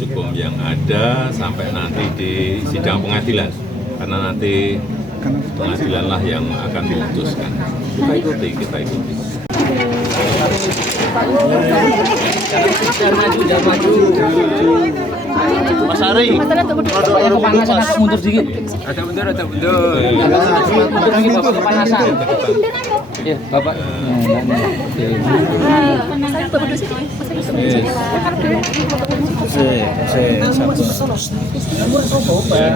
hukum yang ada sampai nanti di sidang pengadilan, karena nanti pengadilan lah yang akan memutuskan. Kita ikuti. Mas Ari, Kepanasan, mundur sedikit. ada mundur. Mundur lagi Bapak, kepanasan. Ya, Bapak. Ya,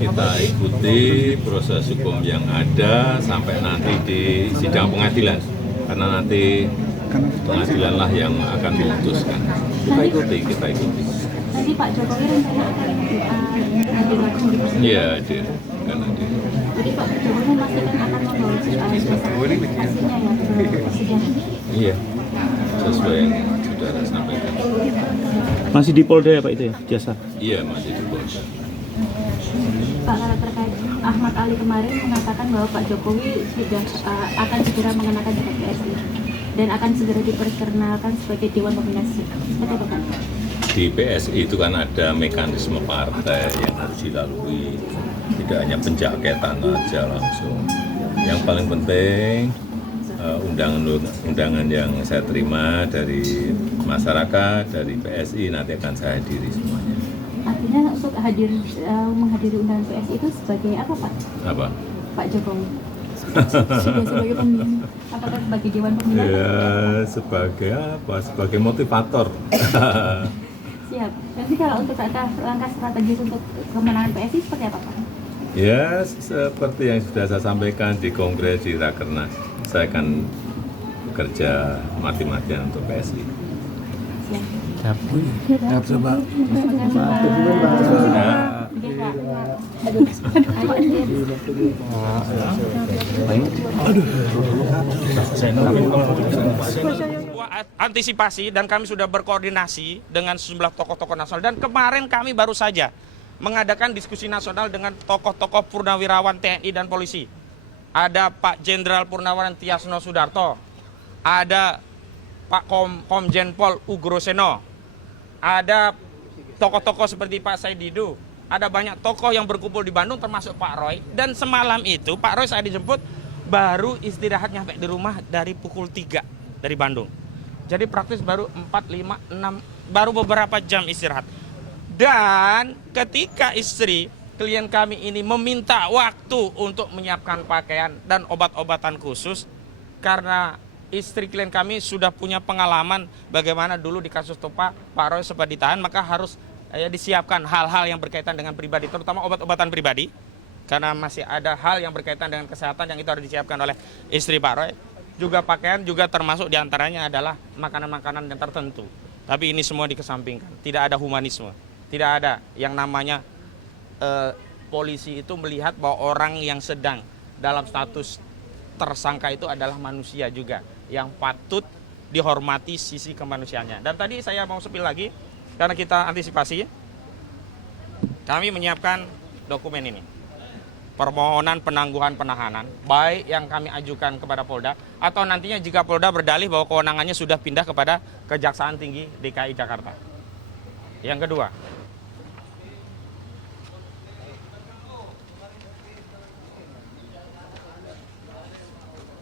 kita ikuti proses hukum yang ada sampai nanti di sidang pengadilan, karena nanti pengadilan lah yang akan memutuskan. Kita ikuti. Nanti Pak Jokowi rencana akan hadir langsung di persidangan. Iya, hadir. Kan hadir. Jadi Pak Jokowi memastikan akan membawa spesifikasinya ya ke persidangan. Iya, sesuai yang saudara sampaikan. Masih di Polda ya Pak itu ya, jasa? Iya, masih di Polda. Pak, kalau terkait Ahmad Ali kemarin mengatakan bahwa Pak Jokowi sudah akan segera mengenakan jaket PSI dan akan segera diperkenalkan sebagai Dewan Pembina. Seperti apa Pak? Di PSI itu kan ada mekanisme partai yang harus dilalui, tidak hanya penjaketan aja langsung. Yang paling penting undangan yang saya terima dari masyarakat, dari PSI nanti akan saya hadiri semuanya. Artinya untuk menghadiri undangan PSI itu sebagai apa Pak? Apa? Pak Jokowi sudah sebagai pembina, apakah sebagai Dewan Pembina? Ya, sebagai apa? Sebagai motivator. Siap. Nanti kalau untuk langkah strategis untuk kemenangan PSI seperti apa Pak? Ya, seperti yang sudah saya sampaikan di Kongres di Rakernas, saya akan bekerja mati-matian untuk PSI. Siap. Coba. Antisipasi dan kami sudah berkoordinasi dengan sejumlah tokoh-tokoh nasional dan kemarin kami baru saja mengadakan diskusi nasional dengan tokoh-tokoh purnawirawan TNI dan polisi. Ada Pak Jenderal Purnawirawan Tiasno Sudarto, ada Pak Komjen Pol Ugroseno, ada tokoh-tokoh seperti Pak Said Didu, ada banyak tokoh yang berkumpul di Bandung termasuk Pak Roy. Dan semalam itu Pak Roy saya dijemput baru istirahat nyampe di rumah dari pukul 3 dari Bandung. Jadi praktis baru 4, 5, 6, baru beberapa jam istirahat. Dan ketika istri klien kami ini meminta waktu untuk menyiapkan pakaian dan obat-obatan khusus, karena istri klien kami sudah punya pengalaman bagaimana dulu di kasus Topa Pak Roy sempat ditahan, maka harus disiapkan hal-hal yang berkaitan dengan pribadi, terutama obat-obatan pribadi, karena masih ada hal yang berkaitan dengan kesehatan yang itu harus disiapkan oleh istri Pak Roy. Juga pakaian juga termasuk diantaranya adalah makanan-makanan yang tertentu. Tapi ini semua dikesampingkan, tidak ada humanisme, tidak ada yang namanya polisi itu melihat bahwa orang yang sedang dalam status tersangka itu adalah manusia juga yang patut dihormati sisi kemanusiaannya. Dan tadi saya mau sepil lagi karena kita antisipasi, kami menyiapkan dokumen ini, permohonan penangguhan penahanan, baik yang kami ajukan kepada Polda atau nantinya jika Polda berdalih bahwa kewenangannya sudah pindah kepada Kejaksaan Tinggi DKI Jakarta. Yang kedua,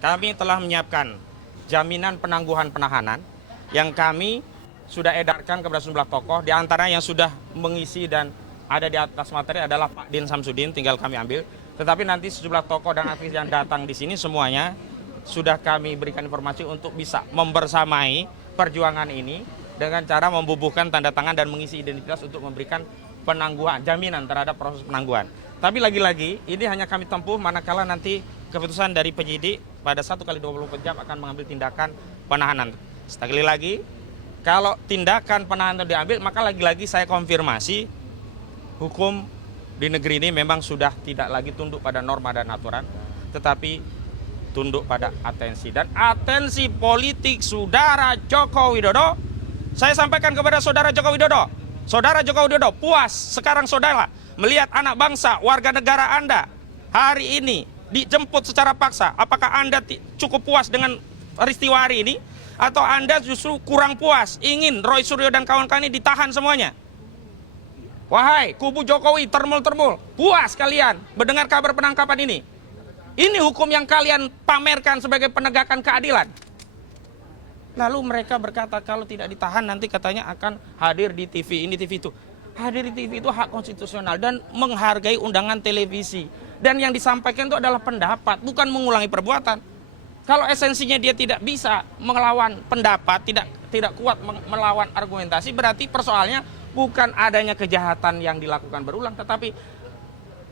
kami telah menyiapkan jaminan penangguhan penahanan yang kami sudah edarkan kepada sejumlah tokoh, di antara yang sudah mengisi dan ada di atas materi adalah Pak Din Samsudin, tinggal kami ambil. Tetapi nanti sejumlah tokoh dan aktivis yang datang di sini semuanya sudah kami berikan informasi untuk bisa membersamai perjuangan ini dengan cara membubuhkan tanda tangan dan mengisi identitas untuk memberikan penangguhan, jaminan terhadap proses penangguhan. Tapi lagi-lagi ini hanya kami tempuh manakala nanti keputusan dari penyidik pada 1 kali 24 jam akan mengambil tindakan penahanan. Sekali lagi, kalau tindakan penahanan diambil, maka lagi-lagi saya konfirmasi hukum di negeri ini memang sudah tidak lagi tunduk pada norma dan aturan, tetapi tunduk pada atensi. Dan atensi politik Saudara Joko Widodo, saya sampaikan kepada Saudara Joko Widodo, Saudara Joko Widodo puas sekarang saudara melihat anak bangsa, warga negara Anda hari ini dijemput secara paksa. Apakah Anda cukup puas dengan peristiwa hari ini? Atau Anda justru kurang puas, ingin Roy Suryo dan kawan-kawan ini ditahan semuanya? Wahai kubu Jokowi, termul-termul, puas kalian mendengar kabar penangkapan ini? Ini hukum yang kalian pamerkan sebagai penegakan keadilan. Lalu mereka berkata kalau tidak ditahan nanti katanya akan hadir di TV ini TV itu. Hadir di TV itu hak konstitusional dan menghargai undangan televisi. Dan yang disampaikan itu adalah pendapat, bukan mengulangi perbuatan. Kalau esensinya dia tidak bisa melawan pendapat, tidak kuat melawan argumentasi, berarti persoalannya bukan adanya kejahatan yang dilakukan berulang, tetapi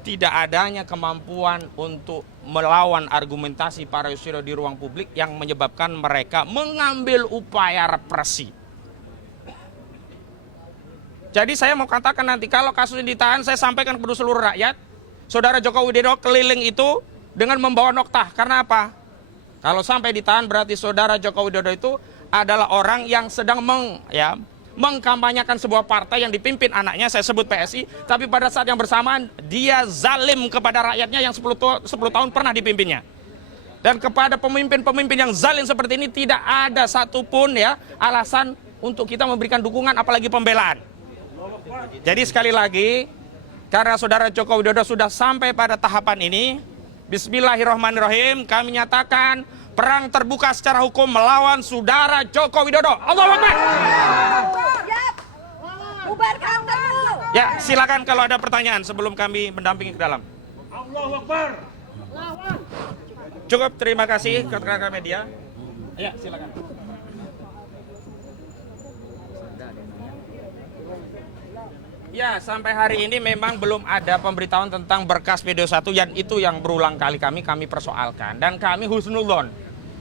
tidak adanya kemampuan untuk melawan argumentasi para Yusril di ruang publik yang menyebabkan mereka mengambil upaya represi. Jadi saya mau katakan nanti kalau kasus ini ditahan, saya sampaikan kepada seluruh rakyat, Saudara Joko Widodo keliling itu dengan membawa noktah. Karena apa? Kalau sampai ditahan berarti Saudara Joko Widodo itu adalah orang yang sedang mengkampanyekan sebuah partai yang dipimpin anaknya, saya sebut PSI, tapi pada saat yang bersamaan dia zalim kepada rakyatnya yang 10 tahun pernah dipimpinnya. Dan kepada pemimpin-pemimpin yang zalim seperti ini tidak ada satupun alasan untuk kita memberikan dukungan apalagi pembelaan. Jadi sekali lagi, karena Saudara Joko Widodo sudah sampai pada tahapan ini, Bismillahirrahmanirrahim, kami nyatakan perang terbuka secara hukum melawan Saudara Joko Widodo. Allahu Akbar. Bubarkan dulu. Ya, silakan kalau ada pertanyaan sebelum kami mendampingi ke dalam. Allahu Akbar. Cukup, terima kasih rekan-rekan media. Ya, silakan. Ya, sampai hari ini memang belum ada pemberitahuan tentang berkas P21 yang itu yang berulang kali kami persoalkan. Dan kami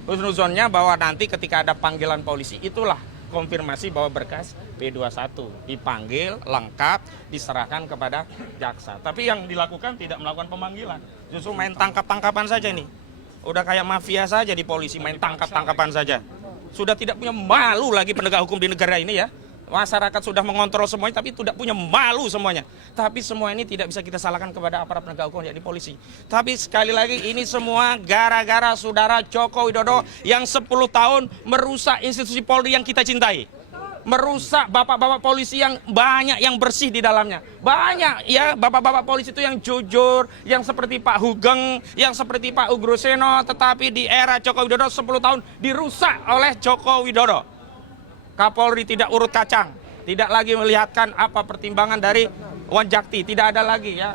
husnuzonnya bahwa nanti ketika ada panggilan polisi itulah konfirmasi bahwa berkas P21 dipanggil, lengkap, diserahkan kepada jaksa. Tapi yang dilakukan tidak melakukan pemanggilan, justru main tangkap-tangkapan saja nih. Udah kayak mafia saja di polisi, main tangkap-tangkapan saja. Sudah tidak punya malu lagi penegak hukum di negara ini ya. Masyarakat sudah mengontrol semuanya tapi tidak punya malu semuanya. Tapi semua ini tidak bisa kita salahkan kepada aparat penegak hukum yakni polisi. Tapi sekali lagi ini semua gara-gara Saudara Joko Widodo yang 10 tahun merusak institusi Polri yang kita cintai. Merusak bapak-bapak polisi yang banyak yang bersih di dalamnya. Banyak ya bapak-bapak polisi itu yang jujur, yang seperti Pak Hugeng, yang seperti Pak Ugroseno, tetapi di era Joko Widodo 10 tahun dirusak oleh Joko Widodo. Kapolri tidak urut kacang, tidak lagi melihatkan apa pertimbangan dari Wanjakti, tidak ada lagi ya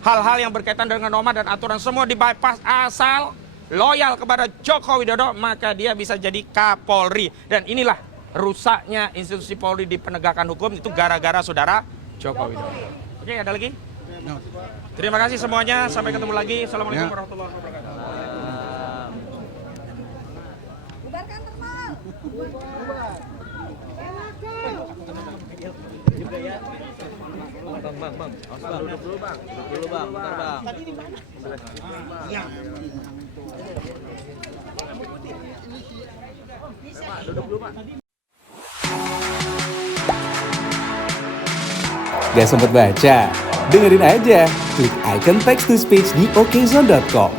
hal-hal yang berkaitan dengan norma dan aturan, semua di-bypass. Asal loyal kepada Joko Widodo maka dia bisa jadi Kapolri. Dan inilah rusaknya institusi Polri di penegakan hukum itu gara-gara Saudara Joko Widodo. Oke, ada lagi? Terima kasih semuanya, sampai ketemu lagi. Assalamualaikum warahmatullahi wabarakatuh. Bubarkan teman. Bang, duduk dulu bang, bentar bang. Duduk dulu bang. Gak sempet baca? Dengerin aja, klik icon text to speech di okezone.com.